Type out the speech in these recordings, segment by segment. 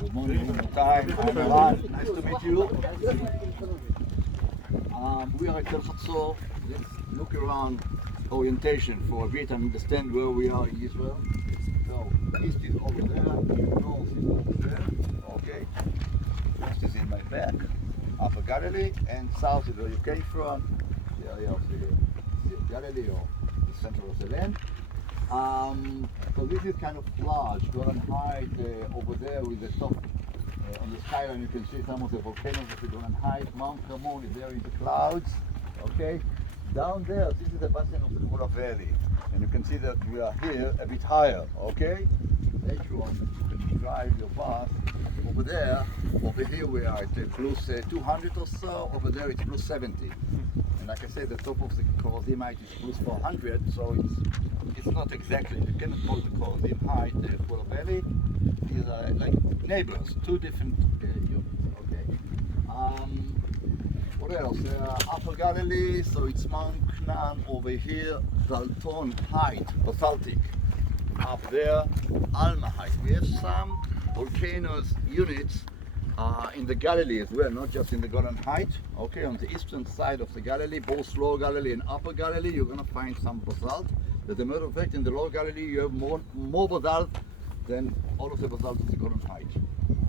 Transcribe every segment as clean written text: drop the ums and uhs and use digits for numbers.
Good morning one more time. I'm Iran. Nice to meet you. We are at Tal Hatsur. Let's look around orientation for a bit and understand where we are in Israel. So, east is over there, north is over there. Okay. West is in my back, Upper Galilee, and south is where you came from, the area of the Galilee or the center of the land. So this is kind of large, Golan Heights over there with the top on the skyline. You can see some of the volcanoes of the Golan Heights. Mount Hermon is there in the clouds. Okay, down there, this is the basin of the Kula Valley, and you can see that we are here a bit higher. Okay, later on you can drive your bus over there. Over here we are at plus 200 or so. Over there it's plus 70. And like I said, the top of the Korazim height is plus 400, so it's not exactly, you cannot call the Korazim height the Kula Valley. These are like neighbors, two different units. Okay. What else? Upper Galilee, so it's Mount Knan over here, Dalton Height, basaltic. Up there, Alma Height. We have some volcanoes units in the Galilee as well, not just in the Golan Heights. Okay, on the eastern side of the Galilee, both Lower Galilee and Upper Galilee, you're going to find some basalt. As a matter of fact, in the Lower Galilee, you have more basalt than all of the basalt of the Golan Heights.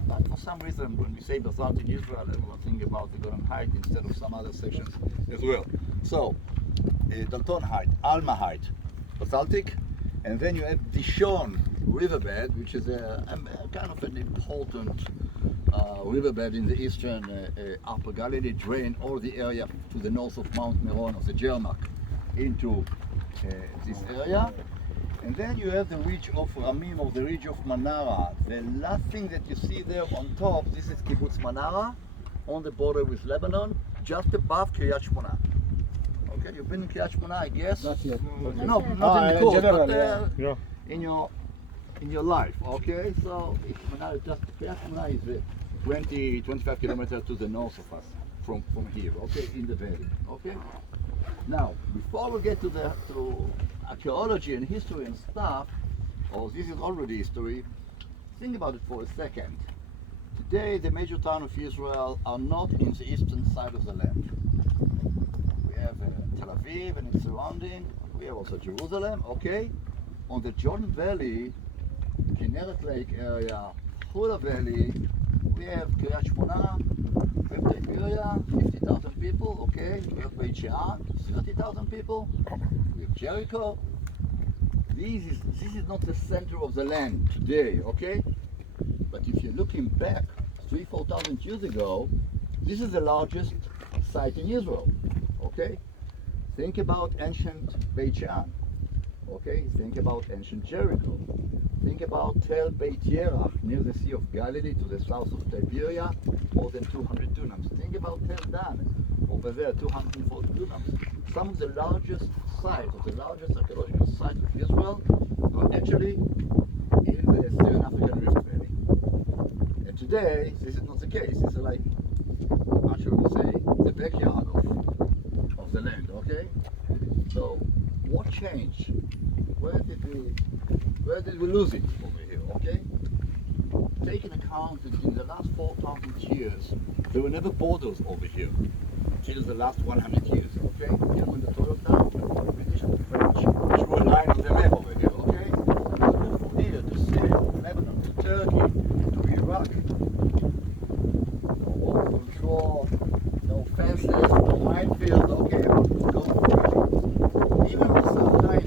But for some reason, when we say basalt in Israel, everyone thinks about the Golan Heights instead of some other sections as well. So, Dalton Height, Alma Height, basaltic, and then you have Dishon riverbed, which is a kind of an important riverbed in the eastern Upper Galilee, drain all the area to the north of Mount Meron of the Jermak into this area. And then you have the ridge of Ramim, or the ridge of Manara. The last thing that you see there on top, this is Kibbutz Manara, on the border with Lebanon, just above Kiryat Shmona. Okay, you've been in Kiryat Shmona, I guess? Not yet. No, not in the course, general, but yeah. in your life. Okay, so Manara is just Kiryat Shmona is 20-25 kilometers to the north of us from here. Okay, in the valley. Okay. Now, before we get to archaeology and history and stuff, this is already history, think about it for a second. Today, the major towns of Israel are not in the eastern side of the land. We have Tel Aviv and its surrounding. We have also Jerusalem, okay? On the Jordan Valley, Kinneret Lake area, Hula Valley, we have Kiryat Shmona, we have Tiberia, 50,000 people, okay? We have Beit Shean, 30,000 people. We have Jericho. This is not the center of the land today, okay? But if you're looking back 3,000-4,000 years ago, this is the largest site in Israel, okay? Think about ancient Beit Shean, okay? Think about ancient Jericho. Think about Tel Beit Yerach, near the Sea of Galilee to the south of Tiberia, more than 200 dunams. Think about Tel Dan, over there, 240 dunams. Some of the largest sites, or the largest archaeological sites of Israel, are actually in the Syrian African Rift Valley. And today, this is not the case. It's like, how should we say, the backyard of the land, okay? So, what changed? Where did we lose it over here, okay? Take into account that in the last 4,000 years, there were never borders over here, until the last 100 years, okay? Here when the Torah time, the British and the French drew a line on the map over here, okay? From here to Syria, to Lebanon, to Turkey, to Iraq. No war control, no fences, no minefields, okay? Go freely. Even on some time,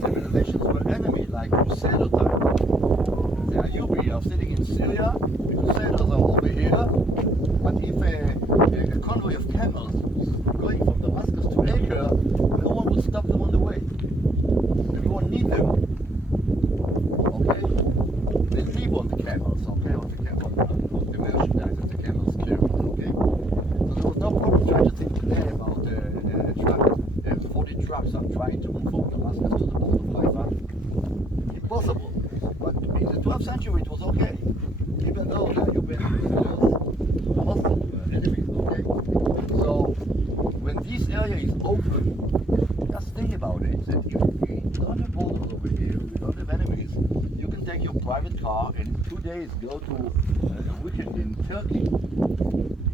civilizations were enemy, like Crusader time. The Ayyubi are sitting in Syria, the Crusaders are over here, but if a convoy of camels was going from Damascus to Acre, no one would stop them on the way. Everyone needs them. Okay? They live on the camels, okay? On the merchandise that the camels carry, okay? So there was no problem trying to think today about trucks. 40 trucks are trying to move from Damascus to the port of Haifa. Impossible. But in the 12th century it was okay. Even though the Europeans were hostile enemies, okay? So when this area is open, just think about it. That if we don't have borders over here, we don't have enemies, you can take take your private car and in 2 days go to a weekend in Turkey.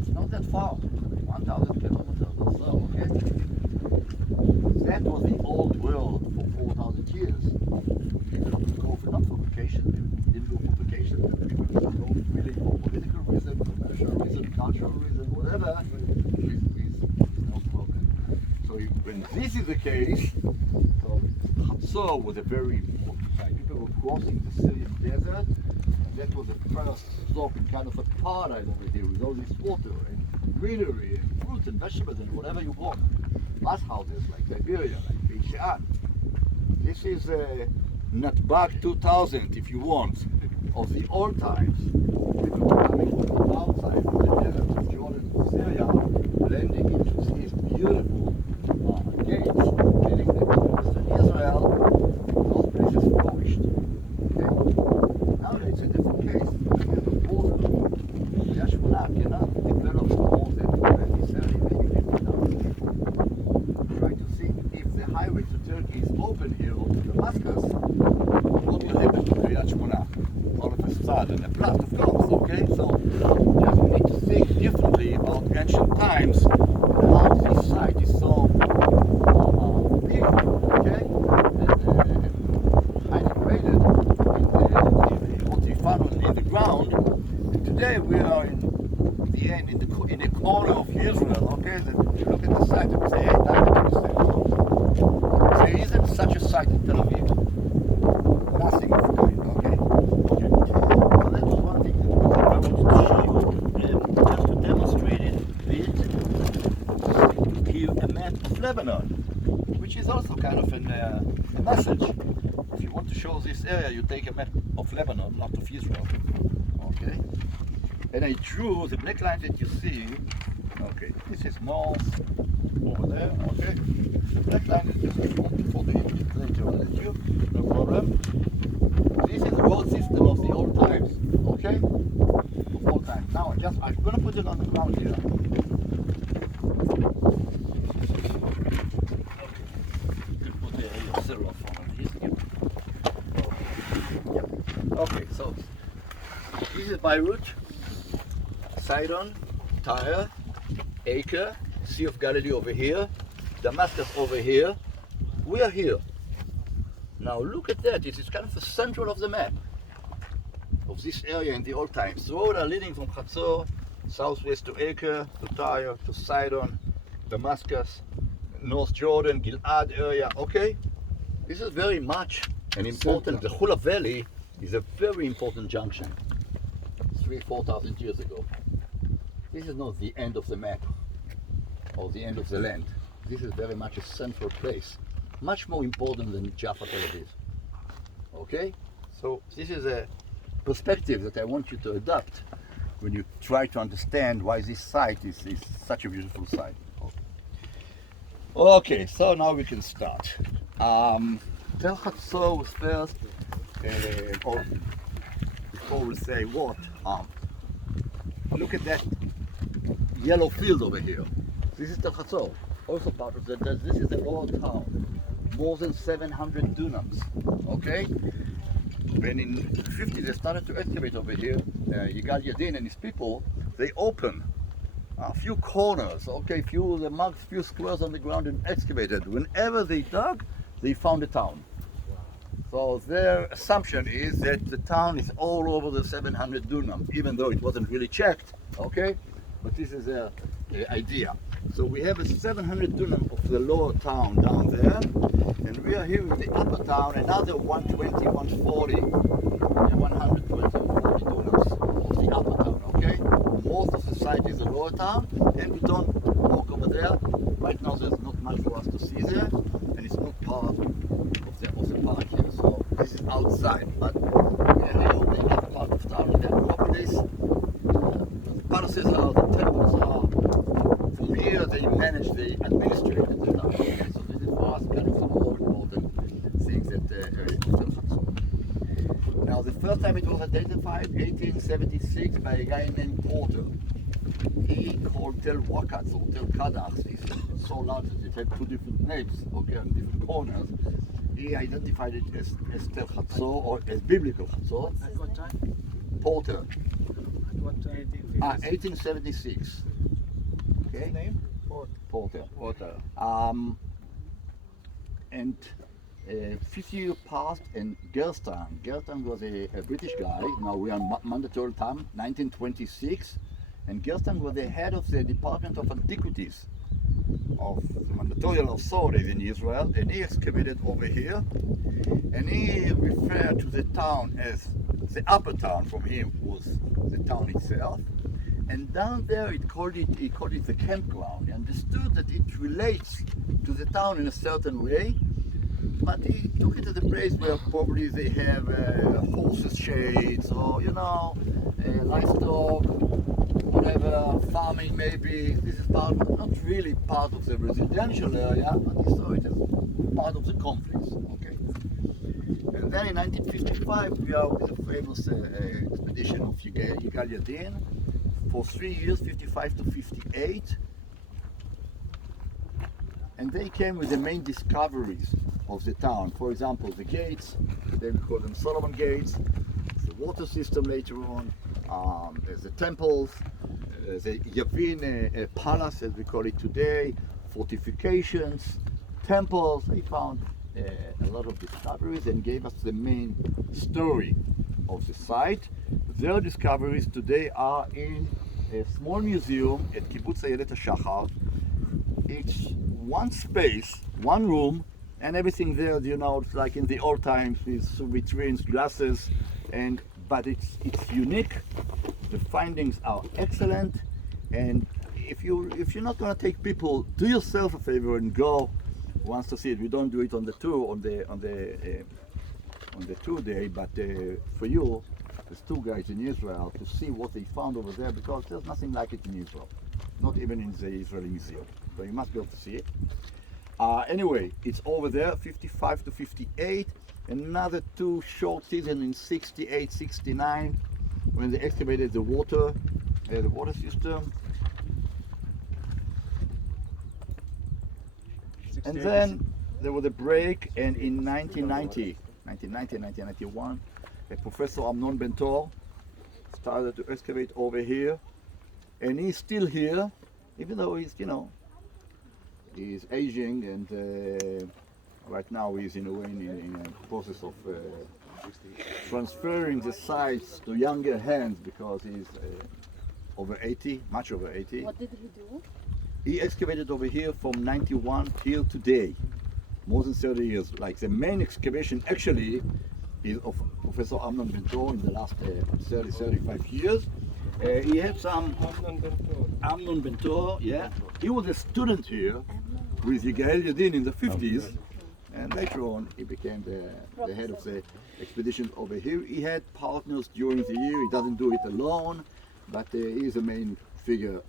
It's not that far, 1,000 kilometers or so, okay? That was the old world for 4,000 years. People go for, not for vacation, people didn't go for vacation, people go really for political reason, commercial reason, cultural reason, whatever. Is no problem. So when this is the case, so Hatsur was a very important site. People were crossing the Syrian desert. That was the first stop in kind of a paradise over here with all this water and greenery and fruits and vegetables and whatever you want. Glass houses like Siberia, like Beishan. This is Natbag 2000, if you want, of the old times. People were coming from the outside of the desert of Jordan and Syria, landing into these beautiful gates, leading them to Western Israel. Those places flourished. Okay? Nowadays it's a different case. We have a border. Yashmuna cannot develop more than this area, maybe 50,000 people. Try to see if the highway to Turkey is open here or to Damascus, what will happen to Kriyat Shmona all of a sudden? A blast of course, okay? So just we need to think differently about ancient times and how this site is so big, okay? And highly graded in what we found in the ground. And today we are in the end, in the corner of Israel, okay? That you look at the site and say, hey, 90%. There isn't such a site in Tel Aviv. Nothing of the kind, okay? Okay. So that was one thing that I wanted to show you, just to demonstrate it with here a map of Lebanon, which is also kind of a message. If you want to show this area, you take a map of Lebanon, not of Israel. Okay? And I drew the black line that you see. Okay, this is north over there, okay? The black line is just for the later on at you, no problem. This is the road system of the old times, okay? Of all times. Now I'm gonna put it on the ground here. Okay. Put the zero from here. Yeah. Okay, so this is Beirut, Sidon, Tyre, Acre, Sea of Galilee over here, Damascus over here. We are here. Now look at that. It is kind of the central of the map of this area in the old times. The roads are leading from Hatsur, southwest to Acre, to Tyre, to Sidon, Damascus, North Jordan, Gilad area. Okay? This is very much an important. The Hula Valley is a very important junction. 3,000-4,000 years ago. This is not the end of the map or the end of the land. This is very much a central place, much more important than Jaffa, Tel Aviv. Okay? So this is a perspective that I want you to adopt when you try to understand why this site is such a beautiful site. Okay, so now we can start. Tal Hatsur was first, or before we say what, look at that yellow field over here. This is Tal Hatsur, also part of this is the old town, more than 700 dunams, okay? When in the 50s they started to excavate over here, Yigal Yadin and his people, they opened a few corners, okay, they marked a few squares on the ground and excavated. Whenever they dug, they found a town. So their assumption is that the town is all over the 700 dunam, even though it wasn't really checked, okay? But this is their idea. So we have a 700 dunam of the lower town down there, and we are here with the upper town, another 120, 140, 120, 140 dunams of the upper town, okay? Most of the site is the lower town, and we don't walk over there. Right now there's not much for us to see there, and it's not part of the park here. So this is outside, but we are here on the upper part of town, in the Acropolis. The palaces are, the temples are. From here they manage, they administrate the town. Okay, so this is for us kind of the more important things that Tal Hatsur. Now the first time it was identified, 1876, by a guy named Porter. He called Tel Wakats or Tel Kadach. It's so large that it had two different names, okay, on different corners. he identified it as Tal Hatsur or as biblical Hatsur. At what time? Porter. At what time? 1876. Okay. His name? Porter. Water. And 50 years passed, and Gerstein was a British guy. Now we are mandatory time, 1926, and Gerstein was the head of the Department of Antiquities of the mandatory authorities in Israel, and he excavated over here, and he referred to the town as the upper town. From him was the town itself, and down there he called it the campground. He understood that it relates to the town in a certain way, but he took it to the place where probably they have horses shades, or livestock, whatever, farming maybe. This is not really part of the residential area, but he saw it as part of the complex. Okay. And then in 1955 we are with the famous expedition of Yigal Yadin for 3 years, 55 to 58. And they came with the main discoveries of the town. For example, the gates, they call them Solomon gates, the water system later on, the temples, the Yavin palace as we call it today, fortifications, temples. They found a lot of discoveries and gave us the main story of the site. Their discoveries today are in a small museum at Kibbutz Ayelet HaShachar. It's one space, one room, and everything there, it's like in the old times with vitrines, glasses, but it's unique. The findings are excellent, and if you're not going to take people, do yourself a favor and go once to see it. We don't do it on the tour on the tour day, but for you, as two guys in Israel, to see what they found over there, because there's nothing like it in Israel, not even in the Israeli Museum. So you must be able to see it. Anyway, it's over there, 55 to 58. Another 2 short seasons in 68, 69, when they excavated the water system. And then there was a break, and in 1990, 1991, Professor Amnon Ben-Tor started to excavate over here, and he's still here, even though he's aging, and right now he's in a process of transferring the sites to younger hands, because he's over 80, much over 80. What did he do? He excavated over here from 91 till today, more than 30 years. Like the main excavation actually is of Professor Amnon Ben-Tor in the last 30, 35 years. He had some Amnon Ben-Tor, yeah. He was a student here with Yigal Yadin in the 50s, and later on he became the head of the expedition over here. He had partners during the year. He doesn't do it alone, but he is a main figure,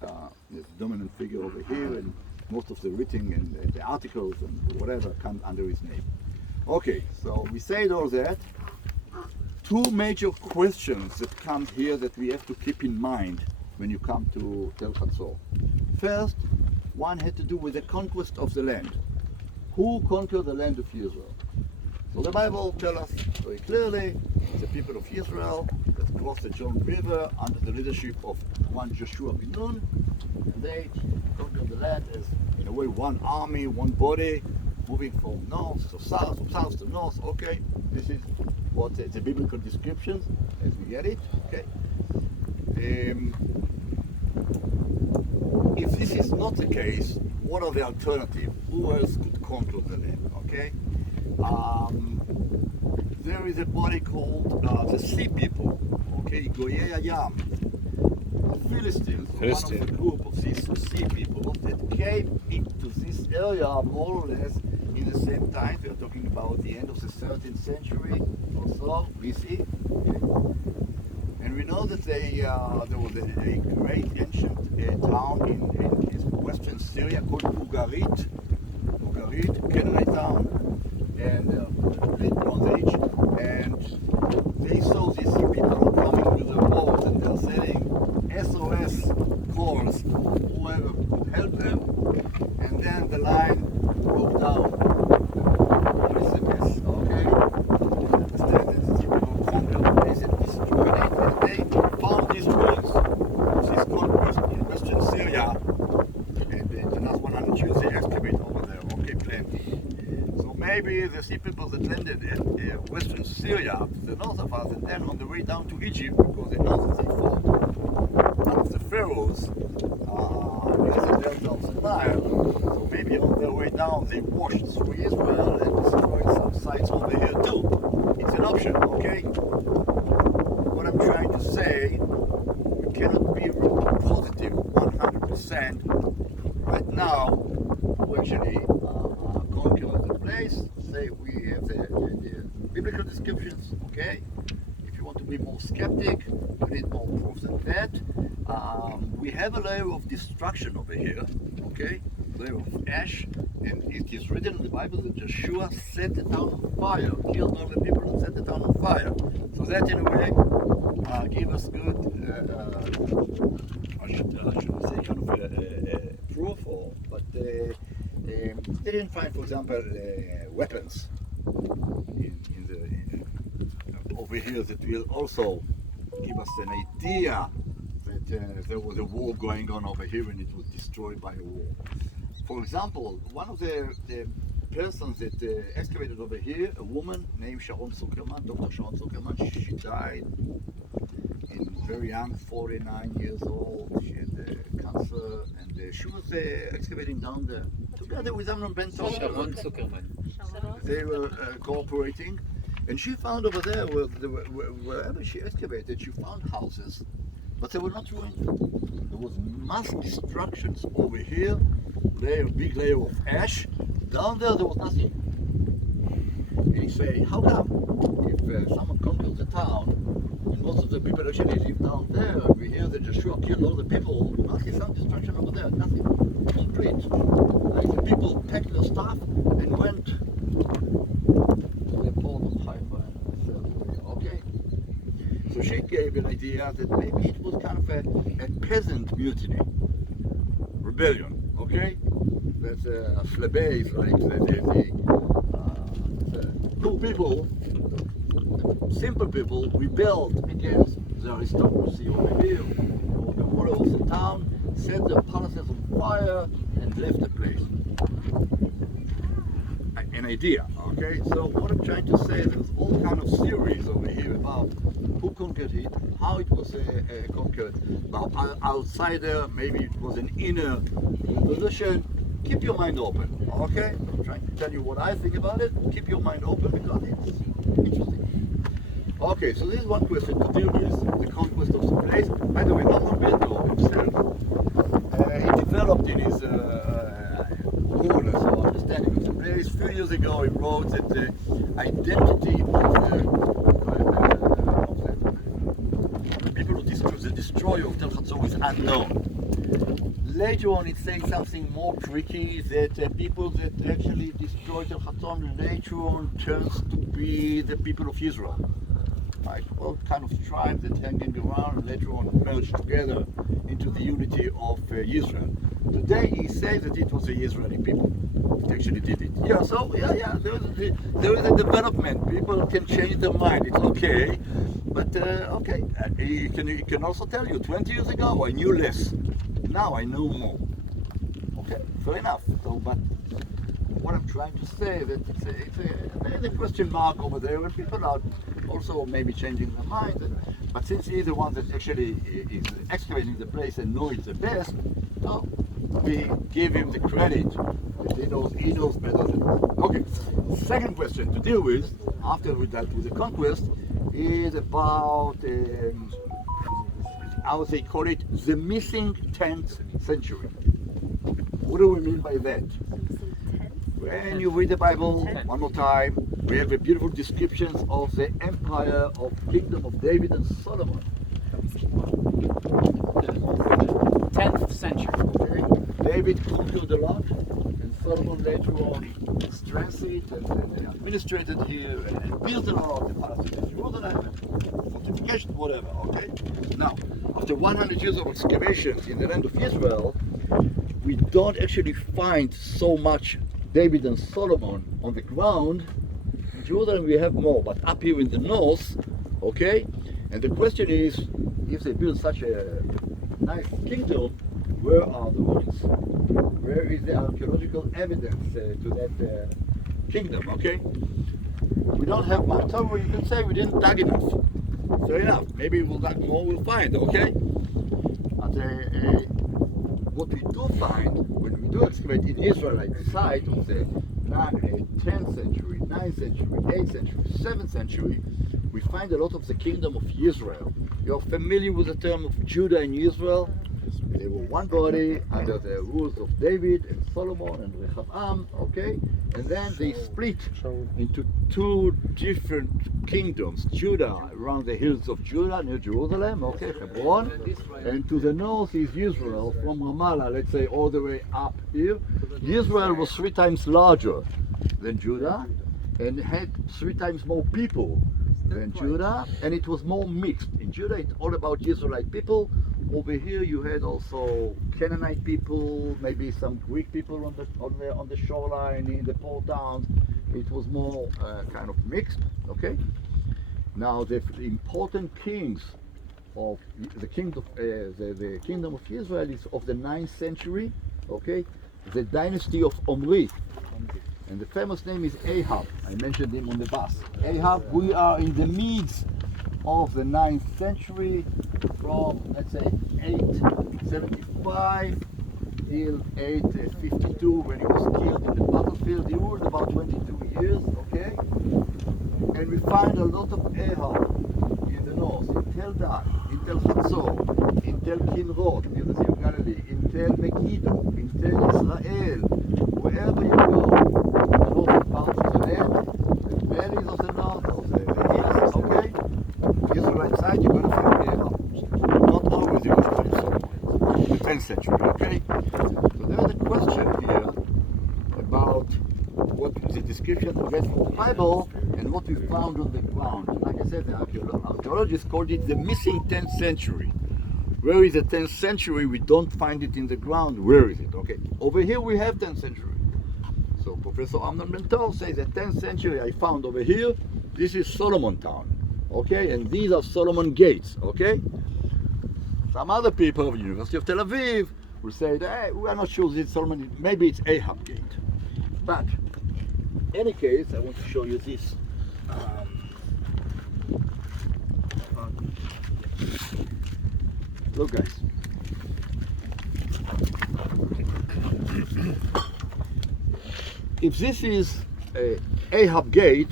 the dominant figure over here, and most of the writing and the articles and whatever come under his name. Okay, so we said all that. 2 major questions that come here that we have to keep in mind when you come to Tal Hatsur. First, one had to do with the conquest of the land. Who conquered the land of Israel? So the Bible tells us very clearly, the people of Israel that crossed the Jordan River under the leadership of one Joshua bin Nun, and they conquered the land as, in a way, one army, one body, moving from north to south, from south to north. Okay, this is what the biblical descriptions as we get it. Okay. If this is not the case, what are the alternatives? Who else could conquer the land? Okay. There is a body called the Sea People. Okay, Goyei Hayam. The Philistines, one of the group of these Sea People that came into this area more or less in the same time. We are talking about the end of the 13th century or so, BC. Okay. And we know that there was a great ancient town in western Syria called Ugarit, Canaanite town, and late Bronze Age. And they saw these people coming with their boats, and they're sending SOS calls, whoever could help them. And then the line broke down, precipice, They found these ruins, this conquest in Western Syria, and the last 100 years they excavate over there. Okay, plenty. So maybe the sea people that landed in Western Syria, the north of us, and then on the way down to Egypt, because they know that they fought one of the pharaohs near the delta of the Nile. So maybe on their way down they washed through Israel and destroyed some sites over here too. It's an option, okay? What I'm trying to say, you cannot be positive 100% right now to actually conquer the place. Say we have the biblical descriptions, okay? If you want to be more skeptic, you need more proof than that. We have a layer of destruction over here, okay? Layer of ash, and it is written in the Bible that Joshua set the town on fire, killed all the people and set the town on fire. So that in a way give us good, I should say kind of proof, but they didn't find, for example, weapons over here that will also give us an idea that there was a war going on over here and it was destroyed by a war. For example, one of the persons that excavated over here, a woman named Sharon Zuckerman, Dr. Sharon Zuckerman, she died in very young, 49 years old. She had cancer, and she was excavating down there together with Amnon Ben Sharon Zuckerman. They were cooperating, and she found over there, wherever she excavated, she found houses, but they were not ruined. There was mass destructions over here, big layer of ash. Down there was nothing. And you say, how come? If someone conquers the town, and most of the people actually live down there, we hear that Joshua killed all the people, there must be some destruction over there, nothing. Complete. Like the people packed their stuff and went to the port of Haifa and sailed away. Okay? So she gave an idea that maybe it was kind of a peasant mutiny, rebellion. Okay? That Flebes, like the poor people, simple people, rebelled against the aristocracy over here, or the rulers of the town, set their palaces on fire and left the place. An idea, okay? So what I'm trying to say, there's all kind of theories over here about who conquered it, how it was conquered, about outsider, maybe it was an inner position. Keep your mind open, okay? I'm trying to tell you what I think about it. Keep your mind open because it's interesting. Okay, so this is one question to deal with, the conquest of the place. By the way, Amnon Ben himself, he developed in his awareness or understanding of the place. A few years ago, he wrote that the identity of the people who destroyed the destroyer of Tal Hatsur is unknown. Later on, it's saying something more tricky, that people that actually destroyed Tal Hatsur later on turns to be the people of Israel. Right? All kind of tribes that hanging around and later on merged together into the unity of Israel. Today he says that it was the Israeli people that actually did it. Yeah, so there is a development. People can change their mind. It's okay, but okay. He can also tell you 20 years ago I knew less. Now I know more. Okay, fair enough. So, but what I'm trying to say that there's a question mark over there, and people are also maybe changing their minds. But since he's the one that actually is excavating the place and knows it the best, no, we give him the credit. He knows better than us. Okay. Second question to deal with after we dealt with the conquest is about how they call it, the missing 10th century. What do we mean by that? When you read the Bible one more time, we have a beautiful descriptions of the empire of kingdom of David and Solomon. 10th century. Okay. David conquered a lot, and Solomon later on strengthened it and administrated here and built a lot of the palaces in Jerusalem, fortifications, whatever. Okay. Now, after 100 years of excavations in the land of Israel, we don't actually find so much David and Solomon on the ground. In Jerusalem we have more, but up here in the north, okay, And the question is, if they build such a nice kingdom, where are the ruins? Where is the archaeological evidence to that kingdom? Okay, we don't have much, so you can say we didn't dig enough. Fair enough. Maybe we'll dig more, we'll find. Okay. But what we do find when we do excavate in Israelite site of the 10th century, 9th century, 8th century, 7th century, we find a lot of the kingdom of Israel. You're familiar with the term of Judah and Israel? They were one body under the rules of David and Solomon and Rehoboam, okay? And then they split into two different kingdoms. Judah around the hills of Judah near Jerusalem, okay, Hebron, and to the north is Israel from Ramallah, let's say all the way up here. Israel was 3 times larger than Judah and had 3 times more people than Judah, and it was more mixed. In Judah it's all about Israelite people. Over here you had also Canaanite people, maybe some Greek people on the shoreline in the port towns. It was more kind of mixed. Okay. Now the important kings of the kingdom of Israel is of the 9th century. Okay, the dynasty of Omri. And the famous name is Ahab. I mentioned him on the bus. Ahab, we are in the midst of the 9th century from, let's say, 875 till 852 when he was killed in the battlefield. He ruled about 22 years, okay? And we find a lot of Ahab in the north, in Tel Dan, in Tal Hatsur, in Tel Kinrot, near the Sea of Galilee, in Tel Megiddo, in Tel Israel, wherever you go. Parts of the land, the valleys of the north, of the hills, okay? Israelite side, you're going to find Ahab. Not always you're going to find Solomon. The 10th century, okay? So there is a question here about what the description we read from the Bible and what we found on the ground. And like I said, the archaeologists called it the missing 10th century. Where is the 10th century? We don't find it in the ground. Where is it? Okay. Over here we have 10th century. So Professor Amnon Ben-Tor says the 10th century I found over here, this is Solomon town, okay? And these are Solomon gates, okay? Some other people of the University of Tel Aviv will say, hey, we are not sure this is Solomon, maybe it's Ahab gate. But in any case, I want to show you this. Look guys. If this is Ahab gate,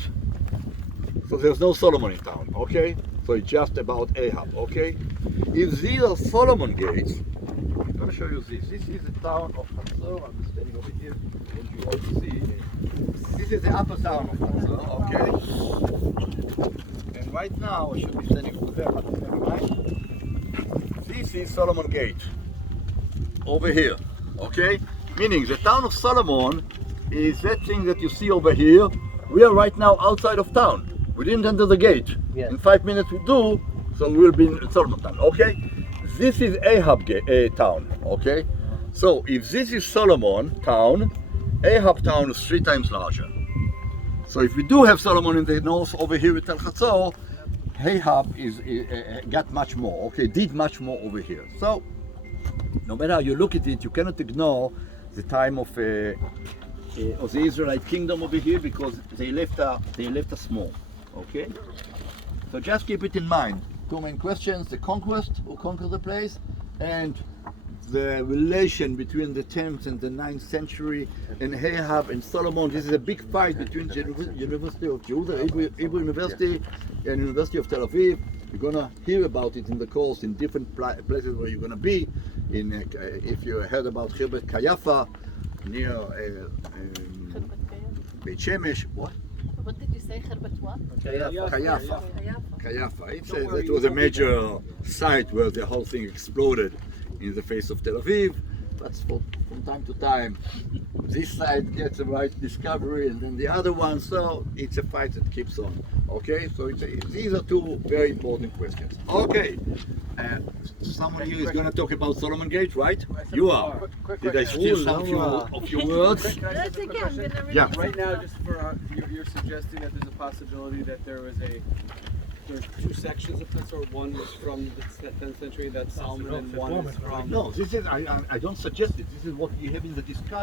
so there's no Solomon in town, okay? So it's just about Ahab, okay? If these are Solomon gates, I'm going to show you this. This is the town of Hatsur. I'm standing over here. And you all see. This is the upper town of Hatsur, okay? And right now, I should be standing over there, but never mind. This is Solomon gate. Over here, okay? Meaning the town of Solomon is that thing that you see over here. We are right now outside of town. We didn't enter the gate. Yeah. In 5 minutes we do, so we'll be in Solomon town, okay? This is Ahab town, okay? So if this is Solomon town, Ahab town is 3 times larger. So if we do have Solomon in the north over here with Tal Hatsur, Ahab got much more, okay? Did much more over here. So no matter how you look at it, you cannot ignore the time of the Israelite kingdom over here because they left us small. Okay, so just keep it in mind. 2 main questions: the conquest, who conquered the place, and the relation between the 10th and the 9th century, and Ahab and Solomon. This is a big fight between University of Jerusalem, Hebrew University, and University of Tel Aviv. You're gonna hear about it in the course in different places where you're gonna be. If you heard about Khirbet Kayafa near Beit Shemesh, what? What did you say? Kharbat what? Kayafa. It was a major site where the whole thing exploded in the face of Tel Aviv. But from time to time, this side gets the right discovery and then the other one. So it's a fight that keeps on. Okay, so these are 2 very important questions. Okay, someone here is going to talk about Solomon Gate, right? You are. Did I steal some of your words? That's again. Yeah. Right now, just for you're suggesting that there's a possibility that there was a There are two sections of Hatsur. One is from the 10th century, that's Salman, and one is from. No, this is I don't suggest it. This is what you have in the discussion.